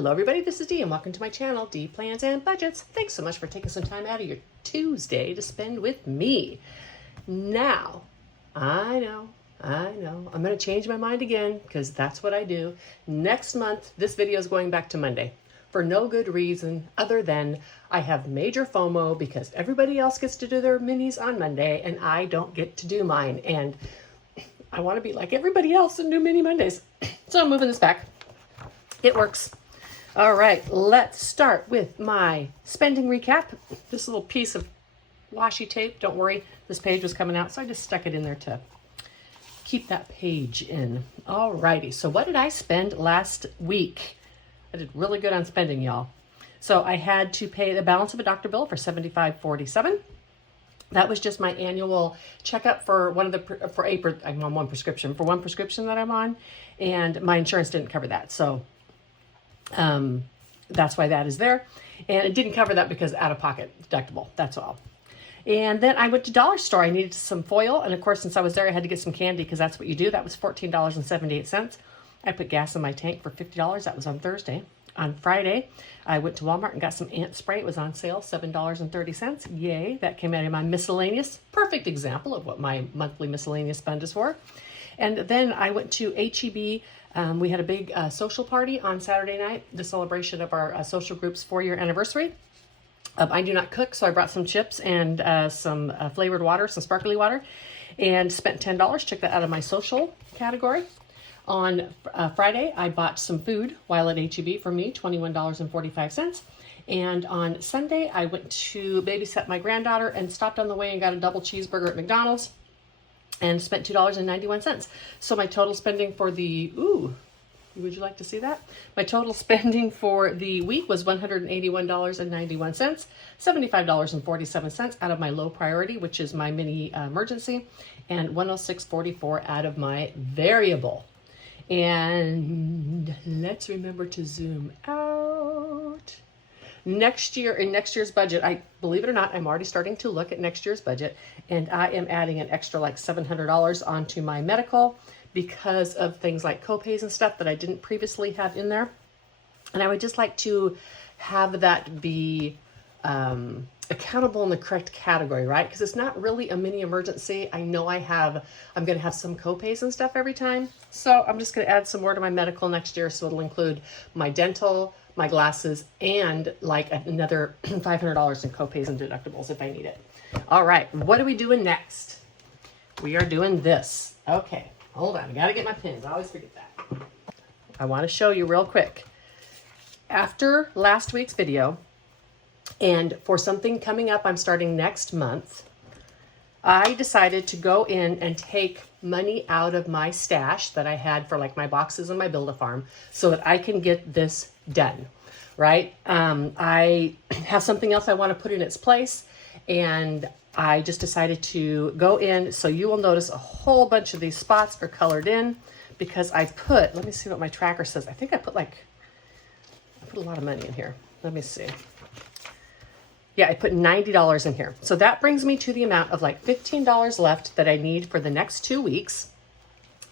Hello everybody, this is Dee and welcome to my channel, Dee Plans and Budgets. Thanks so much for taking some time out of your Tuesday to spend with me. Now, I know, I'm going to change my mind again because that's what I do. Next month, this video is going back to Monday for no good reason other than I have major FOMO because everybody else gets to do their minis on Monday and I don't get to do mine. And I want to be like everybody else and do mini Mondays. So I'm moving this back. It works. All right, let's start with my spending recap. This little piece of washi tape, don't worry, this page was coming out, so I just stuck it in there to keep that page in. All righty, so what did I spend last week? I did really good on spending, y'all. So I had to pay the balance of a doctor bill for $75.47. That was just my annual checkup for one prescription that I'm on, and my insurance didn't cover that. So that's why that is there. And it didn't cover that because out-of-pocket deductible, that's all. And then I went to Dollar Store. I needed some foil. And of course, since I was there, I had to get some candy because that's what you do. That was $14.78. I put gas in my tank for $50. That was on Thursday. On Friday, I went to Walmart and got some ant spray. It was on sale, $7.30. Yay, that came out of my miscellaneous. Perfect example of what my monthly miscellaneous spend is for. And then I went to HEB. We had a big social party on Saturday night, the celebration of our social group's 4-year anniversary. I do not cook, so I brought some chips and some flavored water, some sparkly water, and spent $10. Took that out of my social category. On Friday, I bought some food while at HEB for me, $21.45. And on Sunday, I went to babysit my granddaughter and stopped on the way and got a double cheeseburger at McDonald's and spent $2.91. So my total spending for the, would you like to see that? My total spending for the week was $181.91, $75.47 out of my low priority, which is my mini emergency, and $106.44 out of my variable. And let's remember to zoom out. Next year, in next year's budget, believe it or not, I'm already starting to look at next year's budget, and I am adding an extra like $700 onto my medical because of things like copays and stuff that I didn't previously have in there. And I would just like to have that be accountable in the correct category, right? Because it's not really a mini emergency. I know I'm going to have some copays and stuff every time. So I'm just going to add some more to my medical next year. So it'll include my dental, my glasses, and like another $500 in copays and deductibles if I need it. All right, what are we doing next? We are doing this. Okay, hold on. I got to get my pins. I always forget that. I want to show you real quick. After last week's video, and for something coming up, I'm starting next month, I decided to go in and take money out of my stash that I had for like my boxes and my Build-A-Farm so that I can get this done, right? I have something else I want to put in its place, and I just decided to go in. So you will notice a whole bunch of these spots are colored in because I put, let me see what my tracker says. I think I put a lot of money in here. Let me see. Yeah, I put $90 in here. So that brings me to the amount of like $15 left that I need for the next 2 weeks.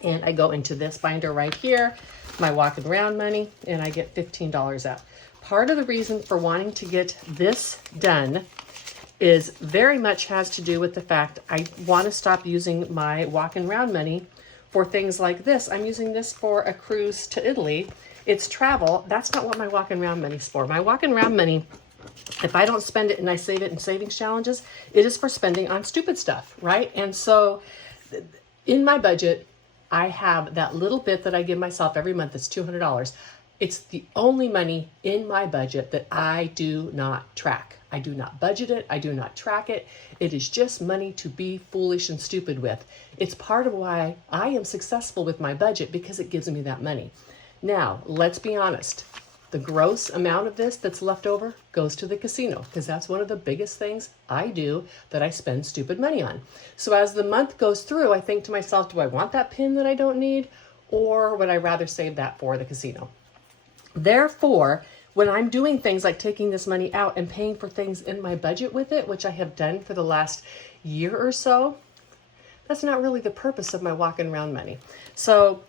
And I go into this binder right here, my walking around money, and I get $15 out. Part of the reason for wanting to get this done is very much has to do with the fact I want to stop using my walking around money for things like this. I'm using this for a cruise to Italy. It's travel. That's not what my walking around money's for. My walking around money, if I don't spend it and I save it in savings challenges, it is for spending on stupid stuff, right? And so in my budget, I have that little bit that I give myself every month. It's $200. It's the only money in my budget that I do not track. I do not budget it. I do not track it. It is just money to be foolish and stupid with. It's part of why I am successful with my budget because it gives me that money. Now, let's be honest. The gross amount of this that's left over goes to the casino because that's one of the biggest things I do that I spend stupid money on. So as the month goes through, I think to myself, do I want that pin that I don't need, or would I rather save that for the casino? Therefore, when I'm doing things like taking this money out and paying for things in my budget with it, which I have done for the last year or so, that's not really the purpose of my walking around money. So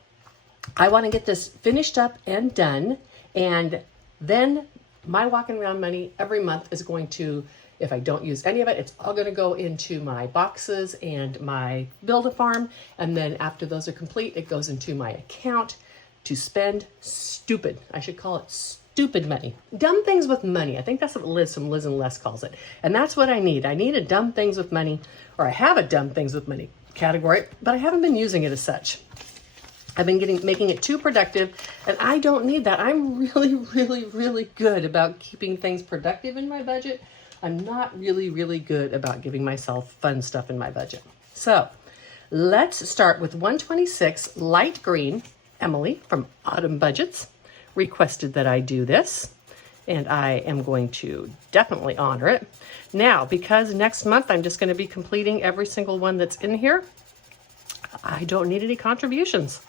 I want to get this finished up and done. And then my walking around money every month is going to, if I don't use any of it, it's all going to go into my boxes and my Build-A-Farm. And then after those are complete, it goes into my account to spend stupid, I should call it stupid money. Dumb things with money. I think that's what Liz from Liz and Les calls it. And that's what I need. I need a dumb things with money, or I have a dumb things with money category, but I haven't been using it as such. I've been making it too productive, and I don't need that. I'm really, really, really good about keeping things productive in my budget. I'm not really, really good about giving myself fun stuff in my budget. So let's start with 126 light green. Emily from Autumn Budgets requested that I do this, and I am going to definitely honor it. Now, because next month I'm just going to be completing every single one that's in here, I don't need any contributions.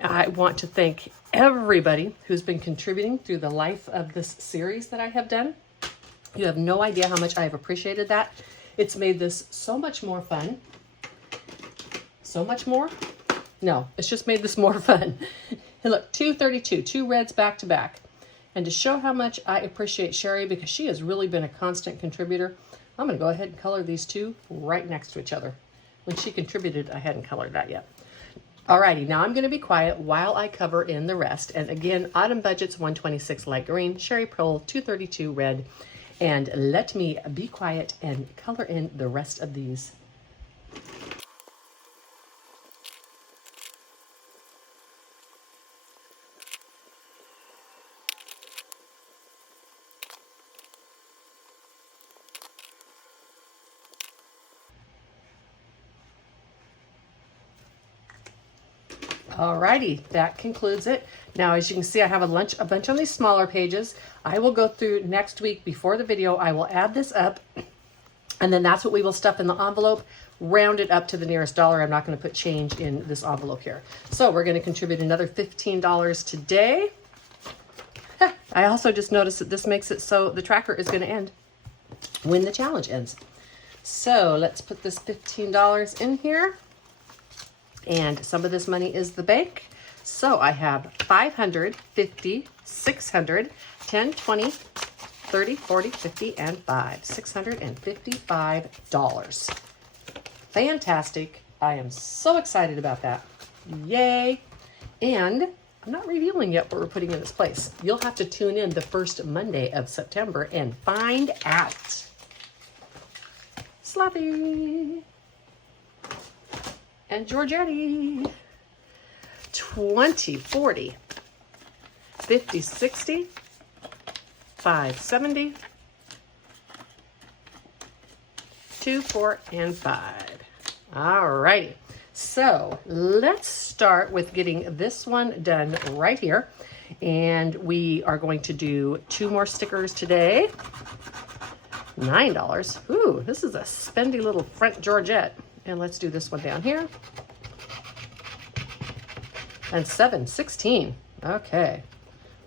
I want to thank everybody who's been contributing through the life of this series that I have done. You have no idea how much I have appreciated that. It's made this so much more fun. So much more? No, it's just made this more fun. Hey, look, 232, 2 reds back to back. And to show how much I appreciate Sherry, because she has really been a constant contributor, I'm going to go ahead and color these two right next to each other. When she contributed, I hadn't colored that yet. Alrighty, now I'm going to be quiet while I cover in the rest. And again, Autumn Budgets 126 light green, Sherry Pearl 232 red. And let me be quiet and color in the rest of these. Alrighty, that concludes it. Now, as you can see, I have a bunch on these smaller pages. I will go through next week before the video. I will add this up, and then that's what we will stuff in the envelope, round it up to the nearest dollar. I'm not going to put change in this envelope here. So we're going to contribute another $15 today. I also just noticed that this makes it so the tracker is going to end when the challenge ends. So let's put this $15 in here. And some of this money is the bank. So I have 500, 50, 600, 10, 20, 30, 40, 50, and 5. $655. Fantastic. I am so excited about that. Yay. And I'm not revealing yet what we're putting in its place. You'll have to tune in the first Monday of September and find out. Slothy and Georgetti. 20, 40, 50, 60, 570, 2, 4, and 5. All righty. So let's start with getting this one done right here. And we are going to do 2 more stickers today. $9. Ooh, this is a spendy little front Georgette. And let's do this one down here. And 7, 16. Okay.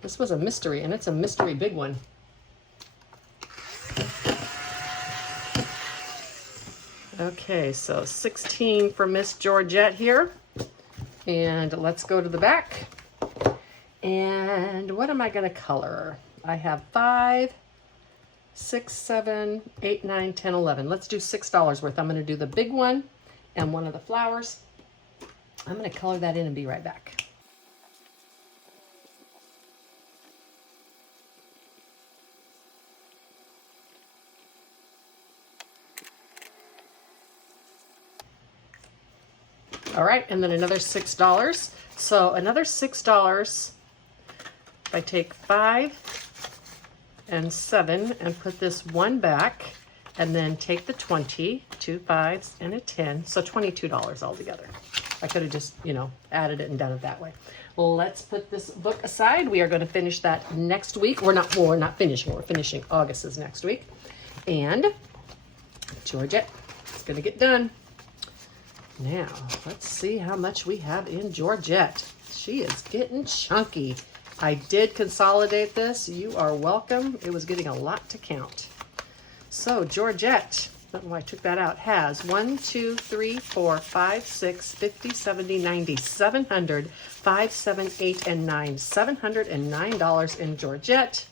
This was a mystery, and it's a mystery big one. Okay, so 16 for Miss Georgette here. And let's go to the back. And what am I going to color? I have 5, 6, 7, 8, 9, 10, 11. Let's do $6 worth. I'm going to do the big one and one of the flowers. I'm going to color that in and be right back. All right, and then another $6. So another $6. If I take 5 and 7 and put this one back, and then take the 20, 2 5s and a 10, so $22 altogether. I could have just, added it and done it that way. Well, let's put this book aside. We are going to finish that next week. We're not finishing. We're finishing August's next week. And Georgette is going to get done. Now, let's see how much we have in Georgette. She is getting chunky. I did consolidate this. You are welcome. It was getting a lot to count. So, Georgette, don't know why I took that out, has 1, 2, 3, 4, 5, 6, 50, 70, 90, 700, 5, 7, 8, and 9. $709 in Georgette.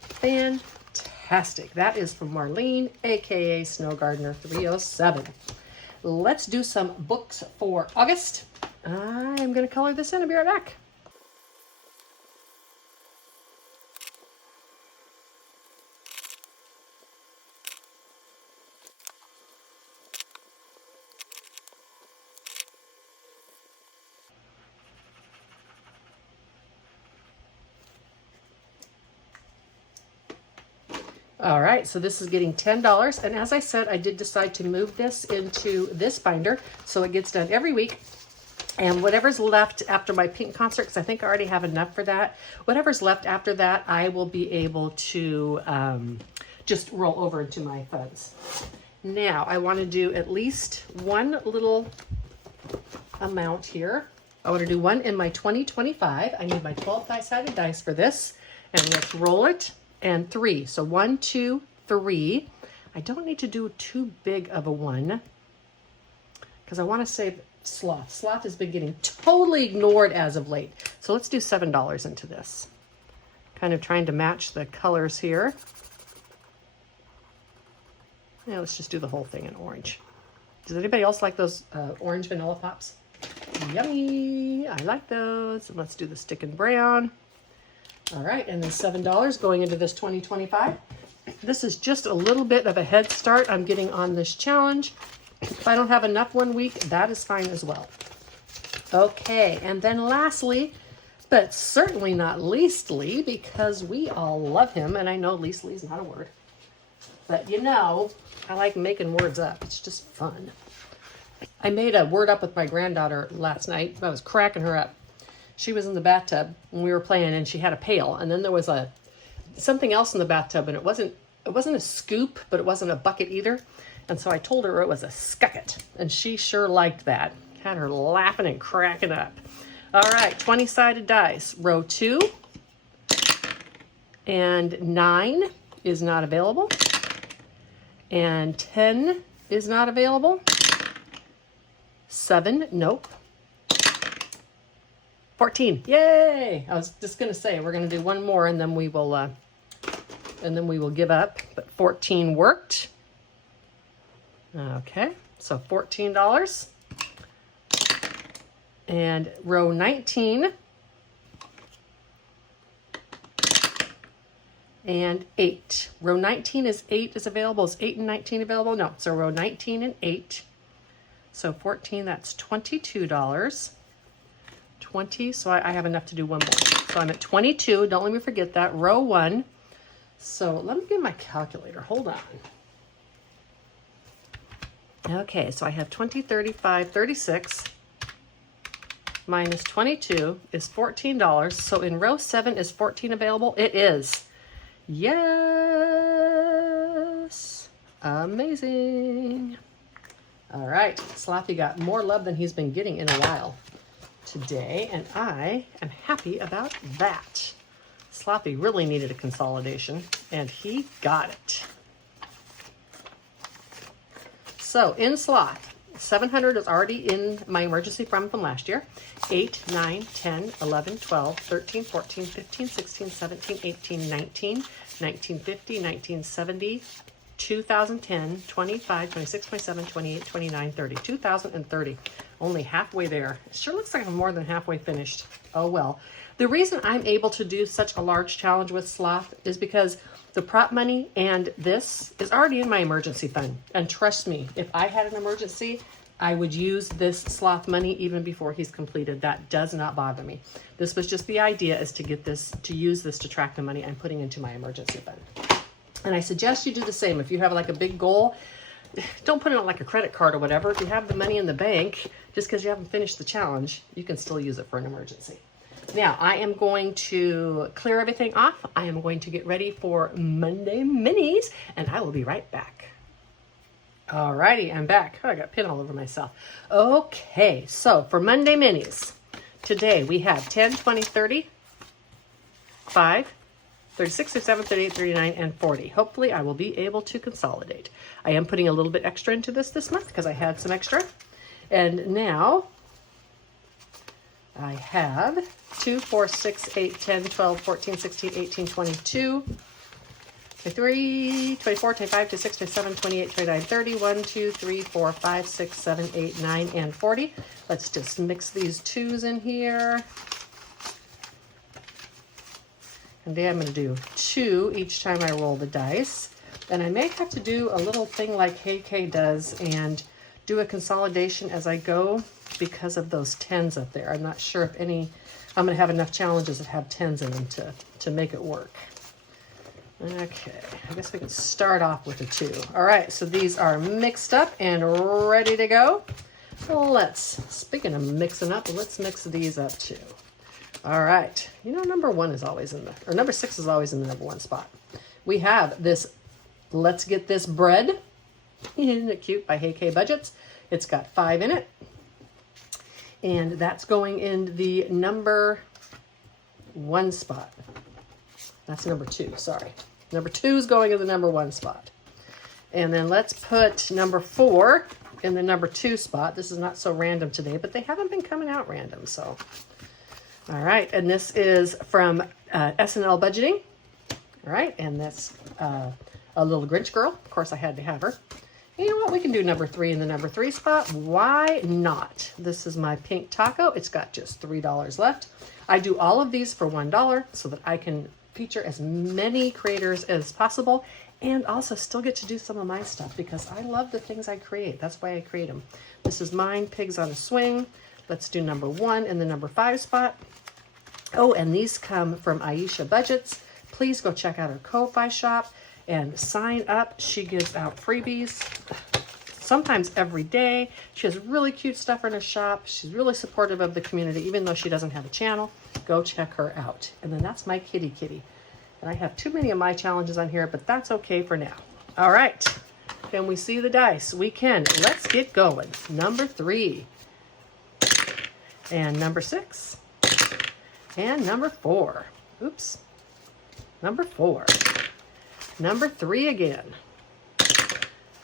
Fantastic. That is from Marlene, aka Snow Gardener 307. Let's do some books for August. I'm going to color this in and be right back. All right, so this is getting $10. And as I said, I did decide to move this into this binder so it gets done every week. And whatever's left after my pink concert, because I think I already have enough for that, whatever's left after that, I will be able to just roll over into my funds. Now, I want to do at least one little amount here. I want to do one in my 2025. I need my 12 die-sided dice for this. And let's roll it. And 3. So 1, 2, 3. I don't need to do too big of a one because I want to save Sloth. Sloth has been getting totally ignored as of late. So let's do $7 into this. Kind of trying to match the colors here. Yeah, let's just do the whole thing in orange. Does anybody else like those orange vanilla pops? Yummy! I like those. And let's do the stick and brown. All right, and then $7 going into this 2025. This is just a little bit of a head start I'm getting on this challenge. If I don't have enough one week, that is fine as well. Okay, and then lastly, but certainly not leastly, because we all love him, and I know leastly is not a word, but you know, I like making words up. It's just fun. I made a word up with my granddaughter last night. I was cracking her up. She was in the bathtub and we were playing, and she had a pail, and then there was something else in the bathtub, and it wasn't a scoop, but it wasn't a bucket either. And so I told her it was a scucket, and she sure liked that. Had her laughing and cracking up. All right, 20-sided dice. Row 2 and 9 is not available, and 10 is not available. 7, nope. 14, yay! I was just gonna say we're gonna do one more and then we will give up. But 14 worked. Okay, so $14. And row 19 and 8. Row 19 is 8 is available. Is 8 and 19 available? No. So row 19 and 8. So 14. That's $22. 20, so I have enough to do one more. So I'm at 22. Don't let me forget that. Row 1. So let me get my calculator. Hold on. Okay, so I have 20, 35, 36 minus 22 is $14. So in row 7, is 14 available? It is. Yes. Amazing. All right, Slothy got more love than he's been getting in a while today, and I am happy about that. Slothy really needed a consolidation, and he got it. So in Sloth, 700 is already in my emergency fund from last year. 8, 9, 10, 11, 12, 13, 14, 15, 16, 17, 18, 19, 1950, 1970, 2010, 25, 26, 27, 28, 29, 30. 2030. Only halfway there. It sure looks like I'm more than halfway finished. Oh well. The reason I'm able to do such a large challenge with Sloth is because the prop money and this is already in my emergency fund. And trust me, if I had an emergency, I would use this Sloth money even before he's completed. That does not bother me. This was just the idea, is to get this, to use this to track the money I'm putting into my emergency fund. And I suggest you do the same. If you have like a big goal, don't put it on like a credit card or whatever. If you have the money in the bank, just because you haven't finished the challenge, you can still use it for an emergency. Now, I am going to clear everything off. I am going to get ready for Monday Minis, and I will be right back. Alrighty, I'm back. Oh, I got pin all over myself. Okay, so for Monday Minis, today we have 10, 20, 30, 5, 36, 37, 38, 39, and 40. Hopefully I will be able to consolidate. I am putting a little bit extra into this month because I had some extra. And now I have 2, 4, 6, 8, 10, 12, 14, 16, 18, 22, 23, 24, 25, 26, 27, 28, 29, 30, 1, 2, 3, 4, 5, 6, 7, 8, 9, and 40. Let's just mix these 2s in here. And then I'm going to do 2 each time I roll the dice. And I may have to do a little thing like Hey does and do a consolidation as I go because of those 10s up there. I'm not sure if I'm going to have enough challenges that have 10s in them to make it work. Okay, I guess we can start off with a 2. All right, so these are mixed up and ready to go. Speaking of mixing up, let's mix these up too. All right, you know, number 1 is always or number 6 is always in the number 1 spot. We have this Let's Get This Bread. Isn't it cute? By Hey Budgets. It's got 5 in it. And that's going in the number 1 spot. That's number 2, sorry. Number 2 is going in the number 1 spot. And then let's put number 4 in the number 2 spot. This is not so random today, but they haven't been coming out random, so. All right, and this is from SNL Budgeting. All right, and that's a little Grinch girl. Of course, I had to have her. And you know what? We can do number 3 in the number 3 spot. Why not? This is my pink taco. It's got just $3 left. I do all of these for $1 so that I can feature as many creators as possible and also still get to do some of my stuff because I love the things I create. That's why I create them. This is mine, Pigs on a Swing. Let's do number 1 in the number 5 spot. Oh, and these come from Aisha Budgets. Please go check out her Ko-Fi shop and sign up. She gives out freebies sometimes every day. She has really cute stuff in her shop. She's really supportive of the community, even though she doesn't have a channel. Go check her out. And then that's my kitty. And I have too many of my challenges on here, but that's okay for now. All right. Can we see the dice? We can. Let's get going. Number 3. And number 6. And number 4. Oops. Number 4. Number 3 again.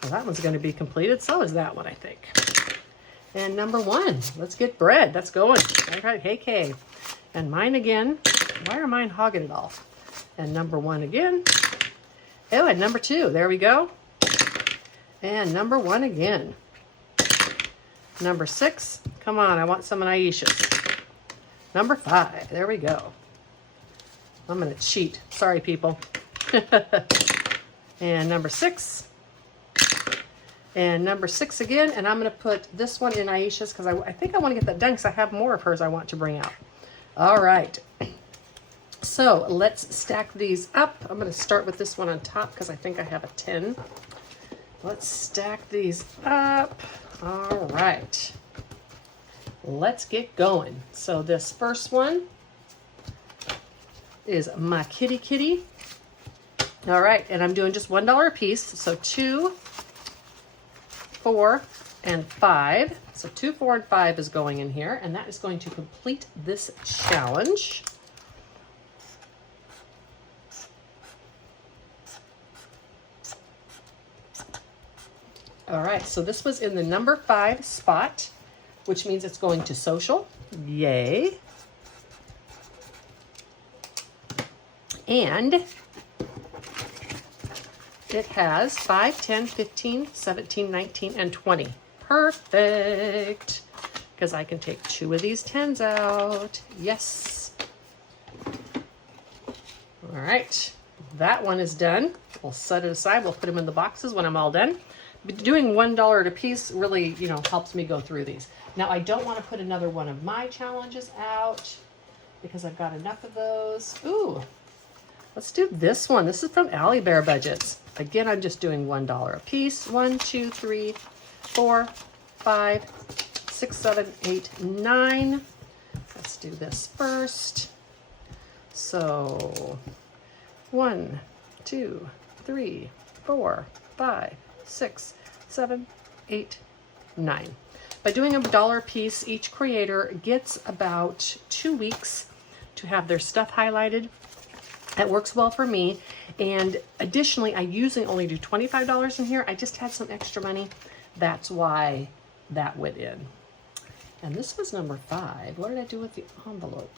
Well, that one's going to be completed. So is that one, I think. And number 1. Let's get bread. That's going. All right. Hey. And mine again. Why are mine hogging it all? And number 1 again. Oh, and number 2. There we go. And number 1 again. Number 6. Come on, I want some of Aisha's. Number 5. There we go. I'm going to cheat. Sorry, people. And number 6. And number 6 again. And I'm going to put this one in Aisha's because I think I want to get that done because I have more of hers I want to bring out. All right. So let's stack these up. I'm going to start with this one on top because I think I have a 10. Let's stack these up. All right. Let's get going. So this first one is my kitty. All right, and I'm doing just $1 a piece. So 2, 4, and 5. So 2, 4, and 5 is going in here, and that is going to complete this challenge. All right, so this was in the number 5 spot, which means it's going to social. Yay. And it has 5, 10, 15, 17, 19, and 20. Perfect. Because I can take 2 of these 10s out. Yes. All right. That one is done. We'll set it aside. We'll put them in the boxes when I'm all done. But doing $1 at a piece really, helps me go through these. Now, I don't want to put another one of my challenges out because I've got enough of those. Ooh, let's do this one. This is from Allie Bear Budgets. Again, I'm just doing $1 a piece. 1, 2, 3, 4, 5, 6, 7, 8, 9. Let's do this first. So 1, 2, 3, 4, 5, 6, 7, 8, 9. By doing $1 a piece, each creator gets about 2 weeks to have their stuff highlighted. That works well for me. And additionally, I usually only do $25 in here. I just had some extra money. That's why that went in. And this was number 5. What did I do with the envelope?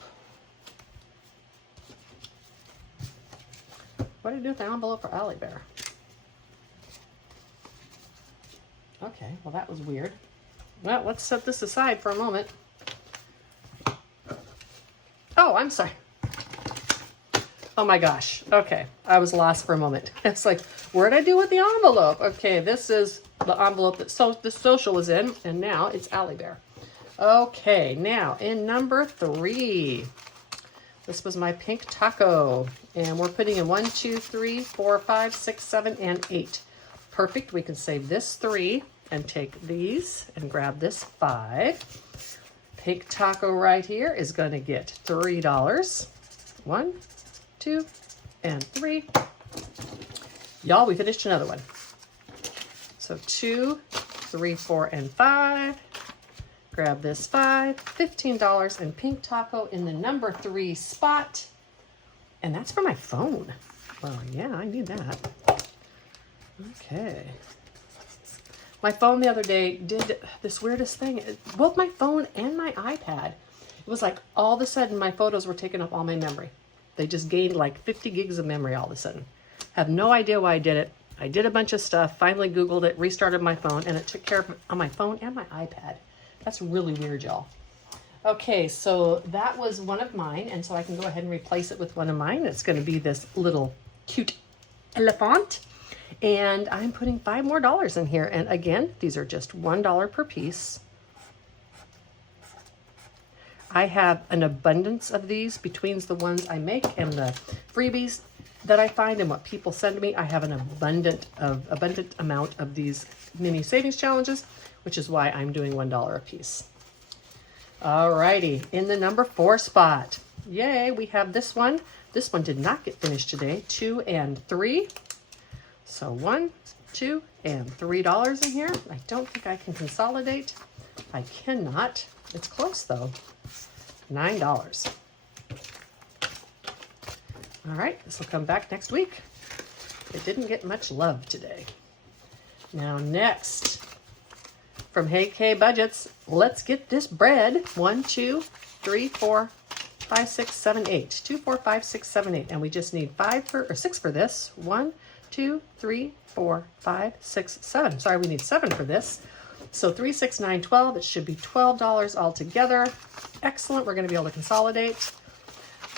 What did I do with the envelope for Ally Bear? Okay, well that was weird. Well, let's set this aside for a moment. Oh, I'm sorry. Oh my gosh. Okay, I was lost for a moment. It's like, what did I do with the envelope? Okay, this is the envelope that the social was in, and now it's Ally Bear. Okay, now in number 3. This was my pink taco, and we're putting in 1, 2, 3, 4, 5, 6, 7, and 8. Perfect. We can save this 3 and take these and grab this 5. Pink taco right here is going to get $3. 1, 2, and 3. Y'all, we finished another one. So 2, 3, 4, and 5. Grab this 5. $15 in pink taco in the number 3 spot. And that's for my phone. Well, yeah, I need that. Okay. My phone the other day did this weirdest thing. Both my phone and my iPad. It was like all of a sudden my photos were taking up all my memory. They just gained like 50 gigs of memory all of a sudden. Have no idea why I did it. I did a bunch of stuff, finally Googled it, restarted my phone, and it took care of on my phone and my iPad. That's really weird, y'all. Okay, so that was one of mine, and so I can go ahead and replace it with one of mine. It's going to be this little cute elephant, and I'm putting $5 more in here. And again, these are just $1 per piece. I have an abundance of these between the ones I make and the freebies that I find and what people send me. I have an abundant amount of these mini savings challenges, which is why I'm doing $1 a piece. Alrighty, in the number 4 spot, yay, we have this one. This one did not get finished today. 2 and 3. So 1, 2, and $3 in here. I don't think I can consolidate. I cannot. It's close though. $9. All right, this will come back next week. It didn't get much love today. Now next, from Hey K Budgets, let's get this bread. 1, 2, 3, 4, 5, 6, 7, 8. 2, 4, 5, 6, 7, 8. And we just need 6 for this. 1, 2, 3, 4, 5, 6, 7. Sorry, we need 7 for this. So 3, 6, 9, 12. It should be $12 altogether. Excellent. We're going to be able to consolidate.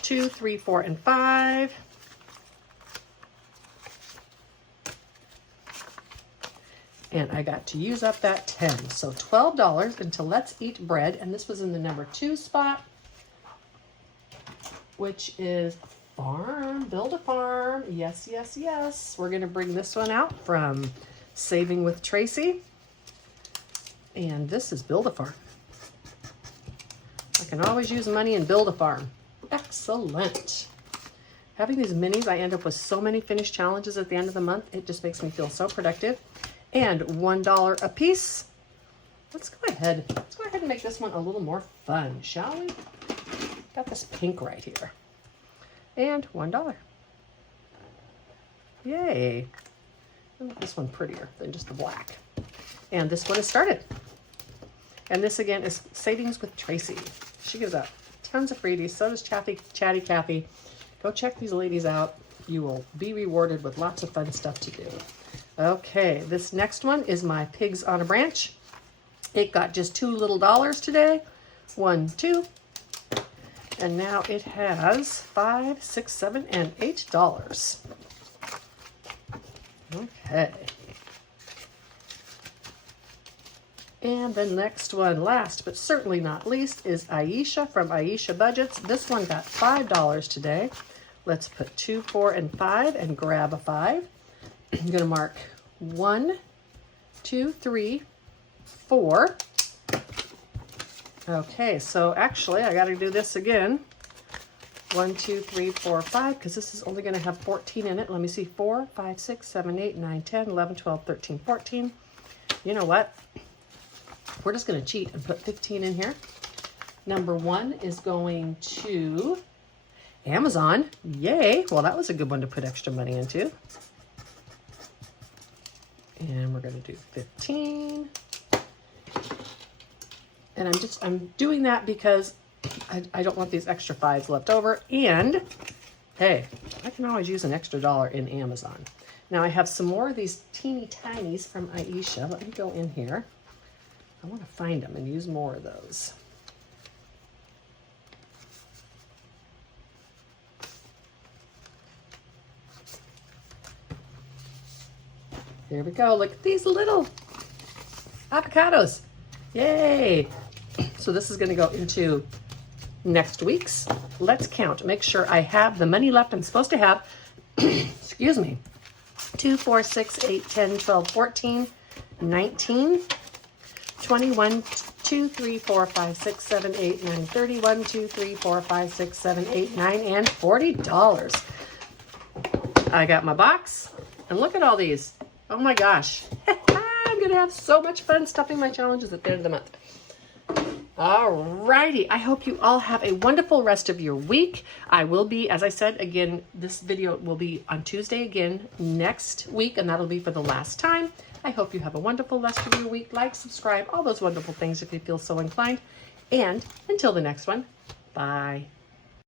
2, 3, 4, and 5. And I got to use up that 10. So $12 into Let's Eat Bread. And this was in the number 2 spot, which is farm, build a farm. Yes, yes, yes. We're going to bring this one out from Saving with Tracy. And this is Build a Farm. I can always use money and build a farm. Excellent. Having these minis, I end up with so many finished challenges at the end of the month. It just makes me feel so productive. And $1 a piece. Let's go ahead and make this one a little more fun, shall we? Got this pink right here. And $1. Yay. I make this one prettier than just the black. And this one is started. And this again is Savings with Tracy. She gives out tons of freebies. So does Chatty Cathy. Go check these ladies out. You will be rewarded with lots of fun stuff to do. Okay, this next one is my Pigs on a Branch. It got just $2 little today. 1, 2. And now it has 5, 6, 7, and $8. Okay. And the next one, last but certainly not least, is Aisha from Aisha Budgets. This one got $5 today. Let's put 2, 4, and 5 and grab a 5. I'm going to mark 1, 2, 3, 4. Okay, so actually I got to do this again. 1, 2, 3, 4, 5, because this is only going to have 14 in it. Let me see, 4, 5, 6, 7, 8, 9, 10, 11, 12, 13, 14. You know what? We're just going to cheat and put 15 in here. Number 1 is going to Amazon, yay. Well, that was a good one to put extra money into. And we're going to do 15. And I'm doing that because I don't want these extra 5s left over. And hey, I can always use an extra $1 in Amazon. Now I have some more of these teeny tinies from Aisha. Let me go in here. I want to find them and use more of those. Here we go. Look at these little avocados. Yay. So this is going to go into next week's. Let's count. Make sure I have the money left I'm supposed to have. Excuse me. 2, 4, 6, 8, 10, 12, 14, 19, 21, 2, 3, 4, 5, 6, 7, 8, 9, 30, 1, 2, 3, 4, 5, 6, 7, 8, 9, and $40. I got my box, and look at all these. Oh my gosh. I'm going to have so much fun stuffing my challenges at the end of the month. Alrighty, I hope you all have a wonderful rest of your week. I will be, as I said, again, this video will be on Tuesday again next week, and that'll be for the last time. I hope you have a wonderful rest of your week. Like, subscribe, all those wonderful things if you feel so inclined. And until the next one, bye.